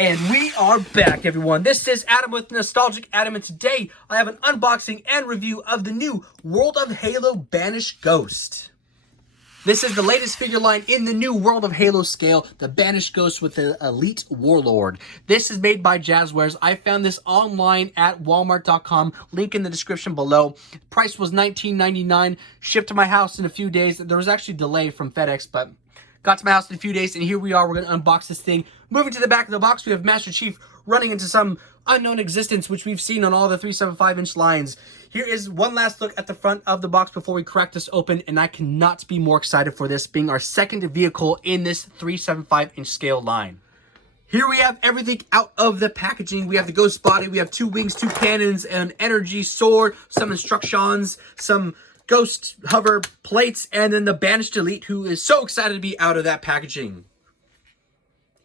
And we are back, everyone. This is Adam with Nostalgic Adam, and today I have an unboxing and review of the new World of Halo Banished Ghost. This is the latest figure line in the new World of Halo scale, the Banished Ghost with the Elite Warlord. This is made by Jazzwares. I found this online at walmart.com, link in the description below. Price was $19.99, shipped to my house in a few days. There was actually a delay from FedEx, but got to my house in a few days, and here we are. We're going to unbox this thing. Moving to the back of the box, we have Master Chief running into some unknown existence, which we've seen on all the 375-inch lines. Here is one last look at the front of the box before we crack this open, and I cannot be more excited for this being our second vehicle in this 375-inch scale line. Here we have everything out of the packaging. We have the ghost body, we have 2 wings, 2 cannons, an energy sword, some instructions, some ghost hover plates, and then the Banished Elite, who is so excited to be out of that packaging.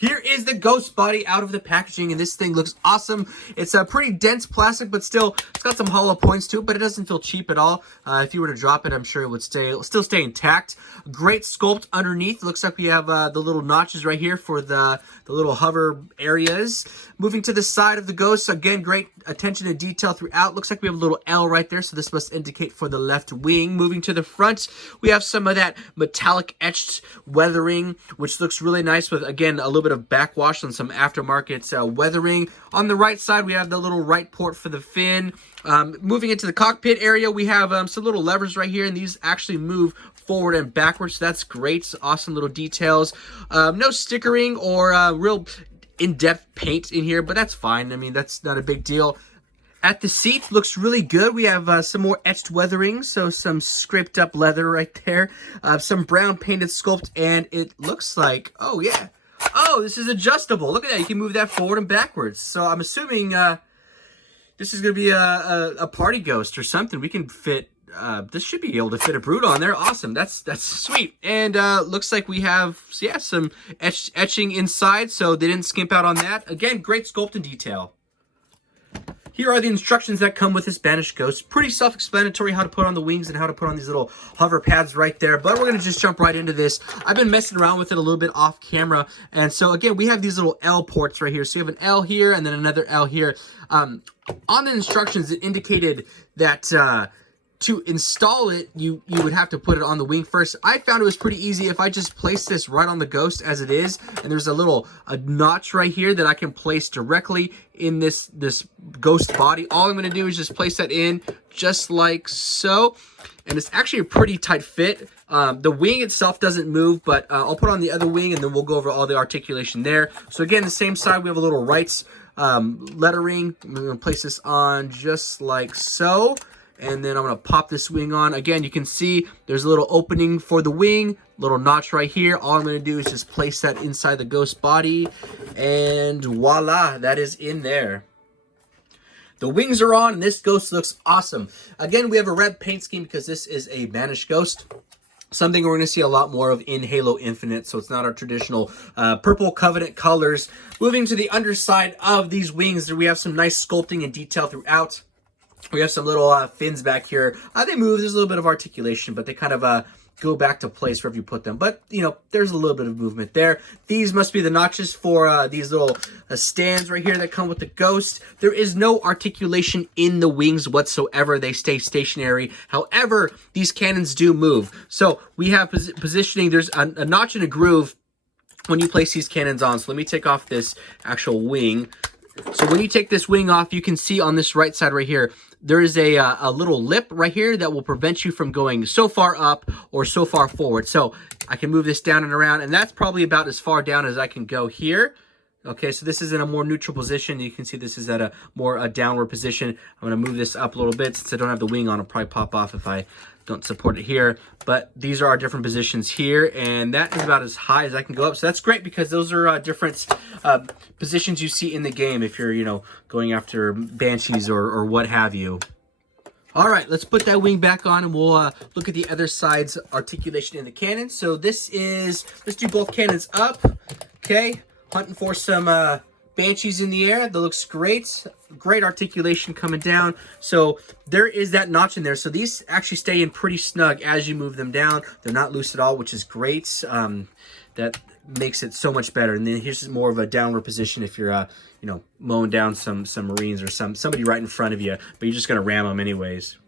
Here is the ghost body out of the packaging, and this thing looks awesome. It's a pretty dense plastic, but still, it's got some hollow points to it, but it doesn't feel cheap at all. If you were to drop it, I'm sure it would still stay intact. Great sculpt underneath. It looks like we have the little notches right here for the little hover areas. Moving to the side of the ghost, again, great attention to detail throughout. Looks like we have a little L right there, so this must indicate for the left wing. Moving to the front, we have some of that metallic etched weathering, which looks really nice with, again, a little bit of backwash and some aftermarket weathering. On the right side, we have the little right port for the fin. Moving into the cockpit area, we have some little levers right here, and these actually move forward and backwards, so that's great. Awesome little details. No stickering or real in-depth paint in here, but that's fine. I mean, that's not a big deal. At the seat, looks really good. We have some more etched weathering, so some scraped up leather right there. Some brown painted sculpt, and it looks like, oh yeah, oh, this is adjustable. Look at that. You can move that forward and backwards. So I'm assuming this is going to be a party ghost or something. We can fit, this should be able to fit a brood on there. Awesome. That's sweet. And looks like we have, yeah, some etching inside, so they didn't skimp out on that. Again, great sculpt and detail. Here are the instructions that come with this Banished Ghost. Pretty self-explanatory how to put on the wings and how to put on these little hover pads right there. But we're going to just jump right into this. I've been messing around with it a little bit off camera. And so, again, we have these little L ports right here. So you have an L here and then another L here. On the instructions, it indicated that to install it, you would have to put it on the wing first. I found it was pretty easy if I just place this right on the ghost as it is, and there's a notch right here that I can place directly in this ghost body. All I'm going to do is just place that in just like so, and it's actually a pretty tight fit. The wing itself doesn't move, but I'll put on the other wing, and then we'll go over all the articulation there. So again, the same side, we have a little rights lettering. I'm going to place this on just like so. And then I'm going to pop this wing on. Again, you can see there's a little opening for the wing, little notch right here. All I'm going to do is just place that inside the ghost body. And voila, that is in there. The wings are on, and this ghost looks awesome. Again, we have a red paint scheme because this is a Banished Ghost. Something we're going to see a lot more of in Halo Infinite, so it's not our traditional purple Covenant colors. Moving to the underside of these wings, we have some nice sculpting and detail throughout. We have some little fins back here. They move. There's a little bit of articulation, but they kind of go back to place wherever you put them. But, you know, there's a little bit of movement there. These must be the notches for these little stands right here that come with the Ghost. There is no articulation in the wings whatsoever. They stay stationary. However, these cannons do move. So we have positioning. There's a notch and a groove when you place these cannons on. So let me take off this actual wing. So when you take this wing off, you can see on this right side right here, there is a little lip right here that will prevent you from going so far up or so far forward. So I can move this down and around, and that's probably about as far down as I can go here. Okay, so this is in a more neutral position. You can see this is at a more downward position. I'm going to move this up a little bit. Since I don't have the wing on, it'll probably pop off if I don't support it here. But these are our different positions here, and that is about as high as I can go up. So that's great because those are different positions you see in the game if you're, you know, going after Banshees or what have you. All right, let's put that wing back on, and we'll look at the other side's articulation in the cannon. So this is, let's do both cannons up. Okay, hunting for some Banshees in the air. That looks great. Great articulation coming down. So there is that notch in there. So these actually stay in pretty snug as you move them down. They're not loose at all, which is great. that makes it so much better. And then here's more of a downward position if you're you know, mowing down some Marines or somebody right in front of you, but you're just gonna ram them anyways.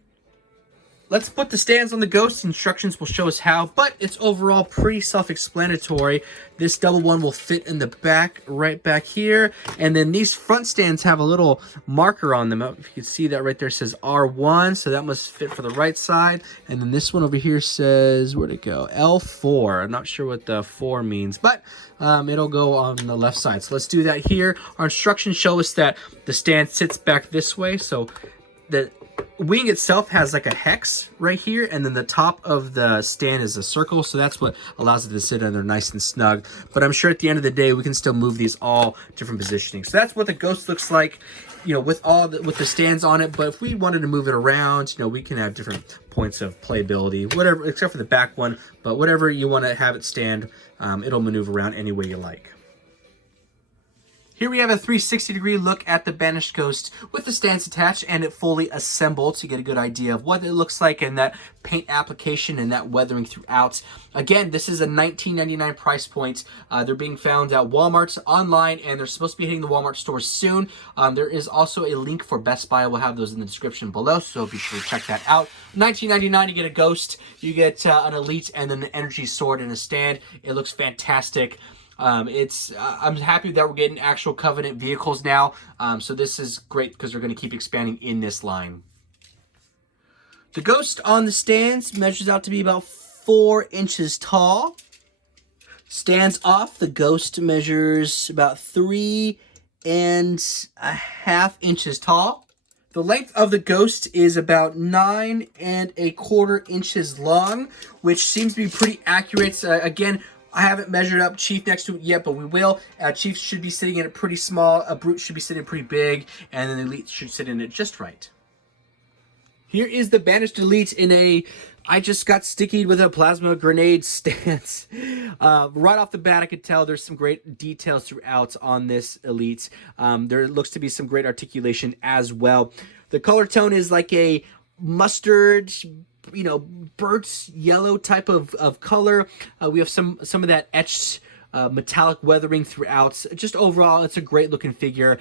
Let's put the stands on the Ghost. Instructions will show us how, but it's overall pretty self-explanatory. This double one will fit in the back, right back here. And then these front stands have a little marker on them. If you can see that right there, says R1, so that must fit for the right side. And then this one over here says, where'd it go? L4. I'm not sure what the 4 means, but it'll go on the left side. So let's do that here. Our instructions show us that the stand sits back this way, so the wing itself has like a hex right here, and then the top of the stand is a circle, so that's what allows it to sit in there nice and snug. But I'm sure at the end of the day we can still move these all different positioning. So that's what the Ghost looks like, you know, with the stands on it. But if we wanted to move it around, you know, we can have different points of playability, whatever, except for the back one. But whatever you want to have it stand, it'll maneuver around any way you like. Here we have a 360-degree look at the Banished Ghost with the stands attached and it fully assembled, so you get a good idea of what it looks like and that paint application and that weathering throughout. Again, this is a $19.99 price point. They're being found at Walmart online, and they're supposed to be hitting the Walmart stores soon. There is also a link for Best Buy. We'll have those in the description below, so be sure to check that out. $19.99, you get a Ghost, you get an Elite, and then the Energy Sword and a stand. It looks fantastic. I'm happy that we're getting actual Covenant vehicles now. So this is great because they're going to keep expanding in this line. The Ghost on the stands measures out to be about 4 inches tall. Stands off, the Ghost measures about 3.5 inches tall. The length of the Ghost is about 9.25 inches long, which seems to be pretty accurate. Again, I haven't measured up Chief next to it yet, but we will. Chief should be sitting in it pretty small. A Brute should be sitting pretty big. And then the Elite should sit in it just right. Here is the Banished Elite in a I just got stickied with a plasma grenade stance. Right off the bat, I could tell there's some great details throughout on this Elite. There looks to be some great articulation as well. The color tone is like a mustard, you know, burnt yellow type of color. We have some of that etched metallic weathering throughout. Just overall, it's a great looking figure.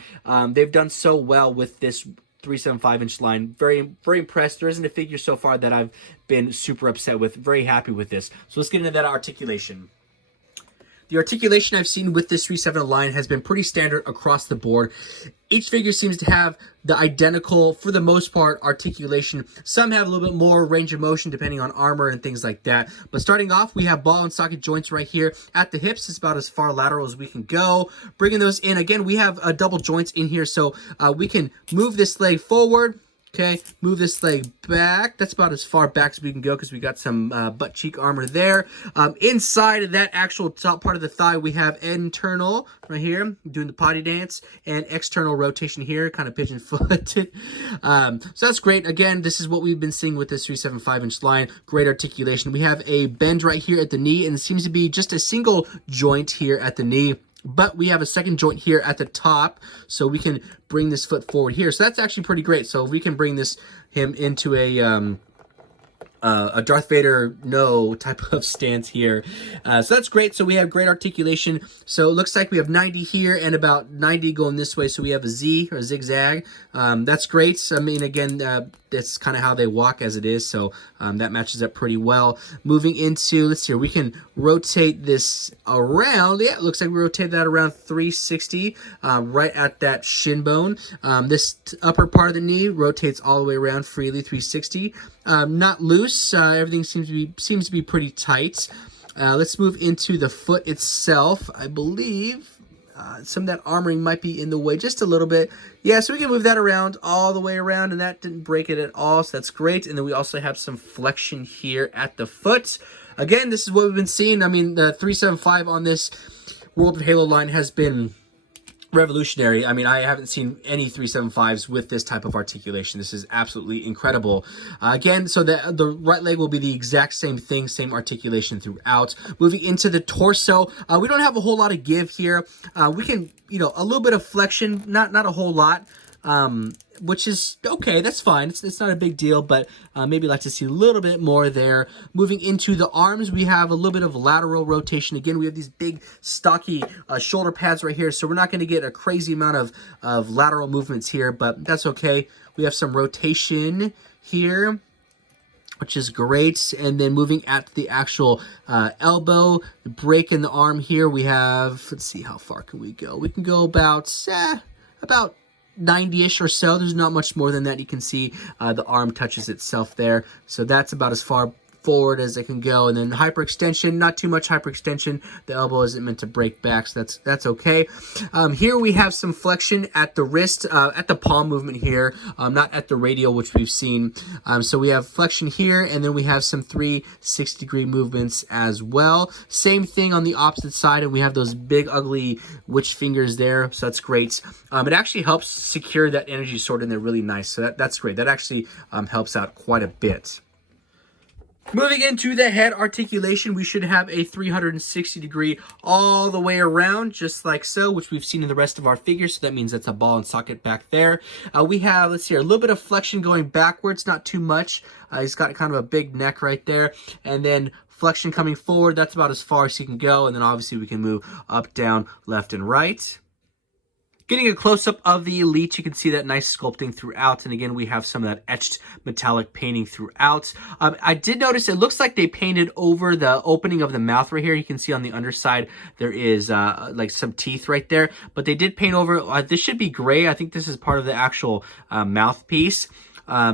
They've done so well with this 375-inch line. Very, very impressed. There isn't a figure so far that I've been super upset with. Very happy with this. So let's get into that articulation. The articulation I've seen with this 370 line has been pretty standard across the board. Each figure seems to have the identical, for the most part, articulation. Some have a little bit more range of motion depending on armor and things like that. But starting off, we have ball and socket joints right here at the hips. It's about as far lateral as we can go. Bringing those in, again, we have double joints in here, so we can move this leg forward. Okay, move this leg back. That's about as far back as we can go because we got some butt cheek armor there. Inside of that actual top part of the thigh, we have internal right here, doing the potty dance, and external rotation here, kind of pigeon-footed. So that's great. Again, this is what we've been seeing with this 375-inch line. Great articulation. We have a bend right here at the knee, and it seems to be just a single joint here at the knee. But we have a second joint here at the top, so we can bring this foot forward here. So that's actually pretty great. So we can bring him into a Darth Vader no type of stance here. So that's great. So we have great articulation. So it looks like we have 90 here and about 90 going this way. So we have a Z or a zigzag. That's great. I mean, again, that's kind of how they walk as it is. So that matches up pretty well. Moving into, let's see here, we can rotate this around. Yeah, it looks like we rotate that around 360 right at that shin bone. This upper part of the knee rotates all the way around freely, 360. Not loose. Everything seems to be pretty tight. Let's move into the foot itself. I believe some of that armoring might be in the way just a little bit. Yeah, so we can move that around all the way around, and that didn't break it at all, so that's great. And then we also have some flexion here at the foot. Again, this is what we've been seeing. I mean, the 375 on this World of Halo line has been revolutionary. I mean, I haven't seen any 375s with this type of articulation. This is absolutely incredible. Again, so the right leg will be the exact same thing, same articulation throughout. Moving into the torso, we don't have a whole lot of give here. We can, you know, a little bit of flexion, not a whole lot. which is okay. That's fine. It's not a big deal, but maybe like to see a little bit more there. Moving into the arms, we have a little bit of lateral rotation. Again, we have these big, stocky shoulder pads right here, so we're not going to get a crazy amount of lateral movements here, but that's okay. We have some rotation here, which is great. And then moving at the actual elbow, the break in the arm here, we have, let's see, how far can we go? We can go about 90-ish or so. There's not much more than that. You can see the arm touches itself there. So that's about as far forward as it can go. And then hyperextension, not too much hyperextension. The elbow isn't meant to break back, so that's okay. Here we have some flexion at the wrist, at the palm movement here, not at the radial, which we've seen. So we have flexion here, and then we have some 360-degree movements as well. Same thing on the opposite side, and we have those big, ugly witch fingers there, so that's great. It actually helps secure that energy sword in there really nice, so that's great. That actually helps out quite a bit. Moving into the head articulation, we should have a 360-degree all the way around, just like so, which we've seen in the rest of our figures. So that means that's a ball and socket back there. We have, let's see here, a little bit of flexion going backwards, not too much. He's got kind of a big neck right there. And then flexion coming forward, that's about as far as he can go. And then obviously we can move up, down, left, and right. Getting a close-up of the Elite, you can see that nice sculpting throughout. And again, we have some of that etched metallic painting throughout. I did notice it looks like they painted over the opening of the mouth right here. You can see on the underside there is like some teeth right there. But they did paint over, this should be gray. I think this is part of the actual mouthpiece.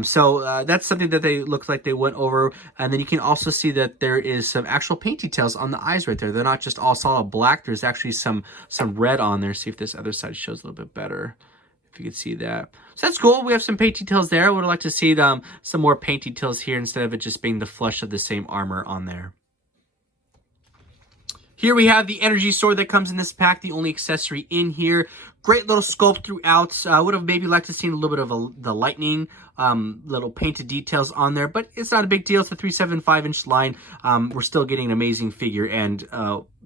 So that's something that they look like they went over. And then you can also see that there is some actual paint details on the eyes right there. They're not just all solid black. There's actually some red on there. See if this other side shows a little bit better, if you can see that. So that's cool. We have some paint details there. I would like to see some more paint details here instead of it just being the flesh of the same armor on there. Here we have the energy sword that comes in this pack, the only accessory in here. Great little sculpt throughout. I would have maybe liked to see a little bit of the lightning, little painted details on there, but it's not a big deal. It's a 375-inch line. We're still getting an amazing figure and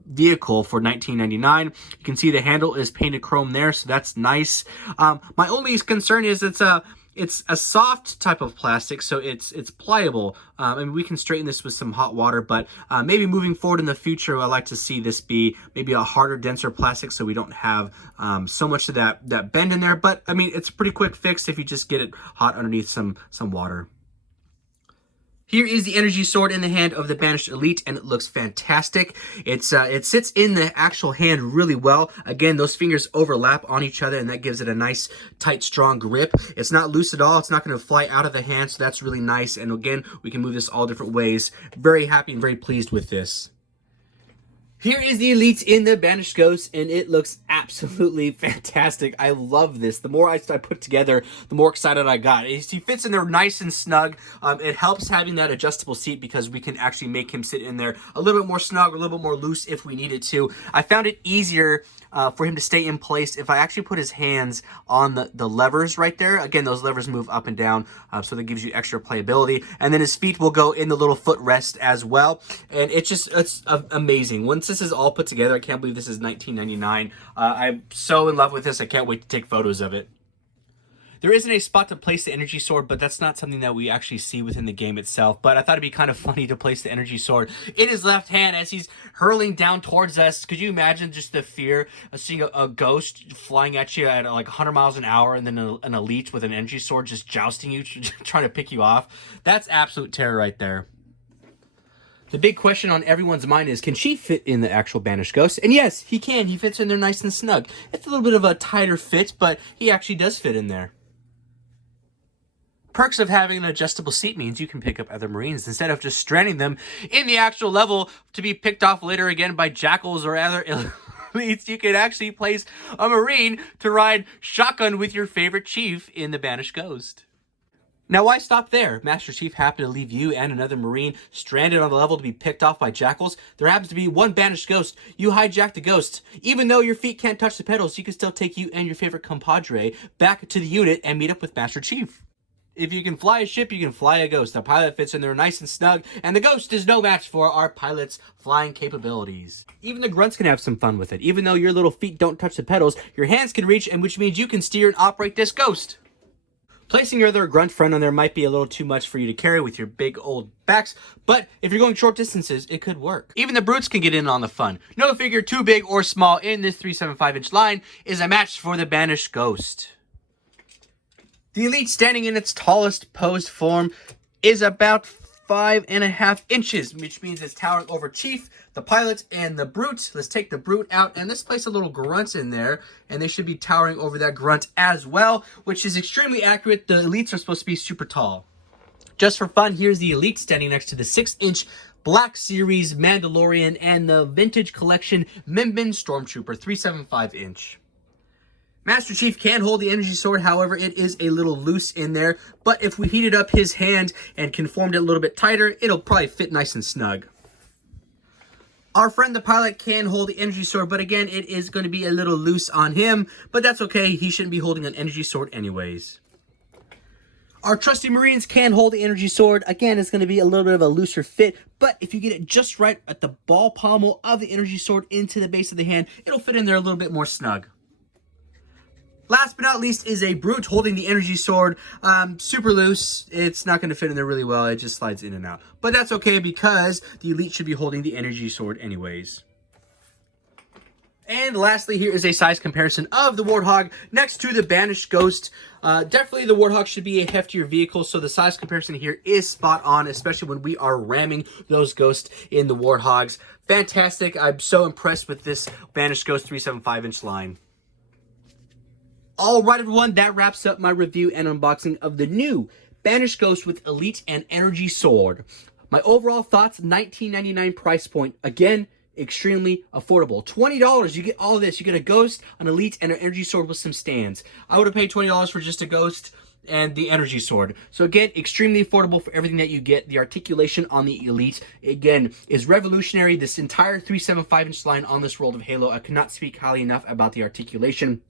vehicle for $19.99. You can see the handle is painted chrome there, so that's nice. My only concern is it's a soft type of plastic, so it's pliable. I mean, we can straighten this with some hot water, but maybe moving forward in the future, I'd like to see this be maybe a harder, denser plastic so we don't have so much of that bend in there. But, I mean, it's a pretty quick fix if you just get it hot underneath some water. Here is the energy sword in the hand of the Banished Elite, and it looks fantastic. It sits in the actual hand really well. Again, those fingers overlap on each other, and that gives it a nice, tight, strong grip. It's not loose at all. It's not going to fly out of the hand, so that's really nice. And again, we can move this all different ways. Very happy and very pleased with this. Here is the Elite in the Banished Ghost, and it looks absolutely fantastic. I love this. The more I put together, the more excited I got. He fits in there nice and snug. It helps having that adjustable seat because we can actually make him sit in there a little bit more snug, or a little bit more loose if we needed to. I found it easier for him to stay in place if I actually put his hands on the levers right there. Again, those levers move up and down, so that gives you extra playability. And then his feet will go in the little footrest as well. And it's amazing. Once this is all put together, I can't believe this is $19.99. I'm so in love with this. I can't wait to take photos of it. There isn't a spot to place the energy sword, but that's not something that we actually see within the game itself. But I thought it'd be kind of funny to place the energy sword in his left hand as he's hurling down towards us. Could you imagine just the fear of seeing a ghost flying at you at like 100 miles an hour, and then an Elite with an energy sword just jousting you, trying to pick you off? That's absolute terror right there. The big question on everyone's mind is, can she fit in the actual Banished Ghost? And yes, he can. He fits in there nice and snug. It's a little bit of a tighter fit, but he actually does fit in there. Perks of having an adjustable seat means you can pick up other Marines instead of just stranding them in the actual level to be picked off later again by jackals or other elites. You can actually place a Marine to ride shotgun with your favorite chief in the Banished Ghost. Now, why stop there? Master Chief happened to leave you and another Marine stranded on the level to be picked off by jackals. There happens to be one Banished Ghost. You hijack the ghost. Even though your feet can't touch the pedals, you can still take you and your favorite compadre back to the unit and meet up with Master Chief. If you can fly a ship, you can fly a ghost. The pilot fits in there nice and snug, and the ghost is no match for our pilot's flying capabilities. Even the grunts can have some fun with it. Even though your little feet don't touch the pedals, your hands can reach, and which means you can steer and operate this ghost. Placing your other grunt friend on there might be a little too much for you to carry with your big old backs, but if you're going short distances, it could work. Even the brutes can get in on the fun. No figure too big or small in this 375-inch line is a match for the Banished Ghost. The Elite, standing in its tallest posed form, is about 5.5 inches, which means it's towering over Chief, the pilot, and the brute. Let's take the brute out, and let's place a little grunt in there, and they should be towering over that grunt as well, which is extremely accurate. The Elites are supposed to be super tall. Just for fun, here's the Elite standing next to the 6-inch Black Series Mandalorian and the Vintage Collection Minbin Stormtrooper 375-inch. Master Chief can hold the energy sword, however, it is a little loose in there, but if we heated up his hand and conformed it a little bit tighter, it'll probably fit nice and snug. Our friend the pilot can hold the energy sword, but again, it is going to be a little loose on him, but that's okay, he shouldn't be holding an energy sword anyways. Our trusty Marines can hold the energy sword. Again, it's going to be a little bit of a looser fit, but if you get it just right at the ball pommel of the energy sword into the base of the hand, it'll fit in there a little bit more snug. Last but not least is a brute holding the energy sword. Super loose. It's not going to fit in there really well. It just slides in and out. But that's okay because the Elite should be holding the energy sword anyways. And lastly, here is a size comparison of the Warthog next to the Banished Ghost. Definitely the Warthog should be a heftier vehicle, so the size comparison here is spot on, especially when we are ramming those ghosts in the Warthogs. Fantastic. I'm so impressed with this Banished Ghost 375-inch line. Alright everyone, that wraps up my review and unboxing of the new Banished Ghost with Elite and Energy Sword. My overall thoughts, $19.99 price point. Again, extremely affordable. $20, you get all of this. You get a Ghost, an Elite, and an Energy Sword with some stands. I would have paid $20 for just a Ghost and the Energy Sword. So again, extremely affordable for everything that you get. The articulation on the Elite, again, is revolutionary. This entire 375-inch line on this World of Halo, I cannot speak highly enough about the articulation.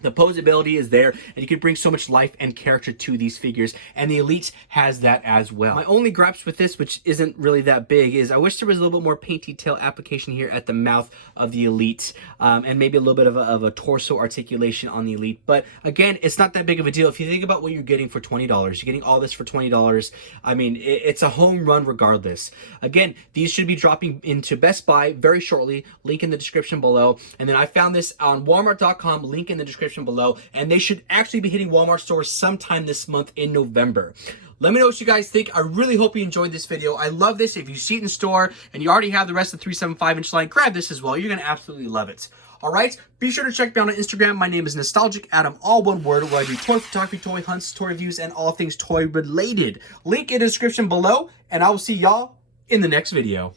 The posability is there, and you can bring so much life and character to these figures, and the Elite has that as well. My only gripes with this, which isn't really that big, is I wish there was a little bit more paint detail application here at the mouth of the Elite, and maybe a little bit of a torso articulation on the Elite. But again, it's not that big of a deal. If you think about what you're getting for $20, you're getting all this for $20. I mean, it's a home run regardless. Again, these should be dropping into Best Buy very shortly. Link in the description below. And then I found this on Walmart.com. Link in the description below, and they should actually be hitting Walmart stores sometime this month in November. Let me know what you guys think. I really hope you enjoyed this video. I love this. If you see it in store and you already have the rest of the 375-inch line, grab this as well. You're going to absolutely love it. All right, be sure to check me out on Instagram. My name is Nostalgic Adam, all one word, where I do toy photography, toy hunts, toy reviews, and all things toy related. Link in the description below, and I will see y'all in the next video.